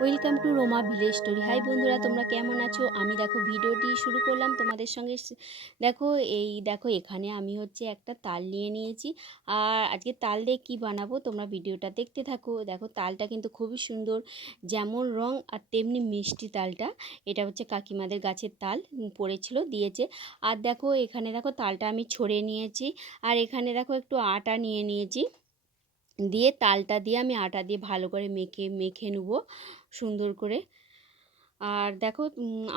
Welcome to Roma village story hi বন্ধুরা, তোমরা কেমন আছো? আমি দেখো ভিডিওটি শুরু করলাম তোমাদের সঙ্গে দেখো, এই দেখো এখানে আমি হচ্ছে একটা তাল নিয়ে নিয়েছি। আর আজকে তাল দিয়ে কী বানাবো তোমরা ভিডিওটা দেখতে থাকো। দেখো, তালটা কিন্তু খুবই সুন্দর, যেমন রং আর তেমনি মিষ্টি তালটা। এটা হচ্ছে কাকিমাদের গাছের তাল পড়েছিল, দিয়েছে। আর দেখো, এখানে দেখো তালটা আমি ছড়ে নিয়েছি। আর এখানে দেখো একটু আটা নিয়ে নিয়েছি। দিয়ে তালটা দিয়ে আমি আটা দিয়ে ভালো করে মেখে মেখে নেব সুন্দর করে। আর দেখো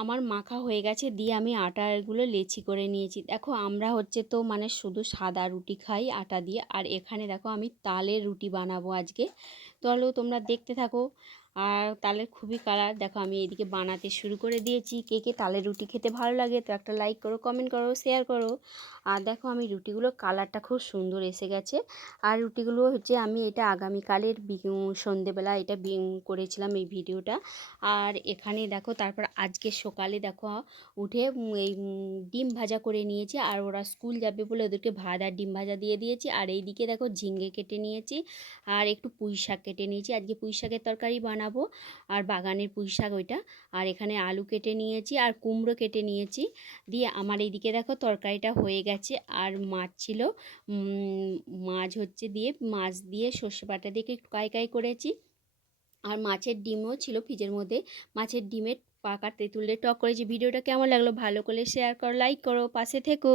আমার মাখা হয়ে গেছে দিয়ে আমি আটাগুলো লেচি করে নিয়েছি। দেখো, আমরা হচ্ছে তো মানে শুধু সাদা রুটি খাই আটা দিয়ে। আর এখানে দেখো, আমি তালের রুটি বানাবো আজকে। তাহলেও তোমরা দেখতে থাকো। আর তালের খুবই কালার দেখো, আমি এদিকে বানাতে শুরু করে দিয়েছি। কে কে তালের রুটি খেতে ভালো লাগে, তো একটা লাইক করো কমেন্ট করো শেয়ার করো। আর দেখো, আমি রুটিগুলো কালারটা খুব সুন্দর এসে গেছে। আর রুটিগুলো হচ্ছে, আমি এটা আগামীকালের সন্ধেবেলা এটা করেছিলাম এই ভিডিওটা। আর এখানে দেখো, তারপর আজকে সকালে দেখো, উঠে এই ডিম ভাজা করে নিয়েছি। আর ওরা স্কুল যাবে বলে ওদেরকে ভাত আর ডিম ভাজা দিয়ে দিয়েছি। আর এইদিকে দেখো, ঝিঙ্গে কেটে নিয়েছি। আর একটু পুঁই শাক কেটে নিয়েছি। আজকে পুঁই শাকের তরকারি বানাবো। আর বাগানের পুঁই শাক ওইটা। আর এখানে আলু কেটে নিয়েছি আর কুমড়ো কেটে নিয়েছি। দিয়ে আমার এইদিকে দেখো তরকারিটা হয়ে গেছে। আর মাছ ছিল। মাছ হচ্ছে দিয়ে মাছ দিয়ে সর্ষে বাটা দিয়ে একটু কাই করেছি। আর মাছের ডিমও ছিল ফ্রিজের মধ্যে। মাছের ডিমের পাকা তেঁতুলের টক করেছি। ভিডিওটা কেমন লাগল ভালো করে শেয়ার করো লাইক করো, পাশে থেকো।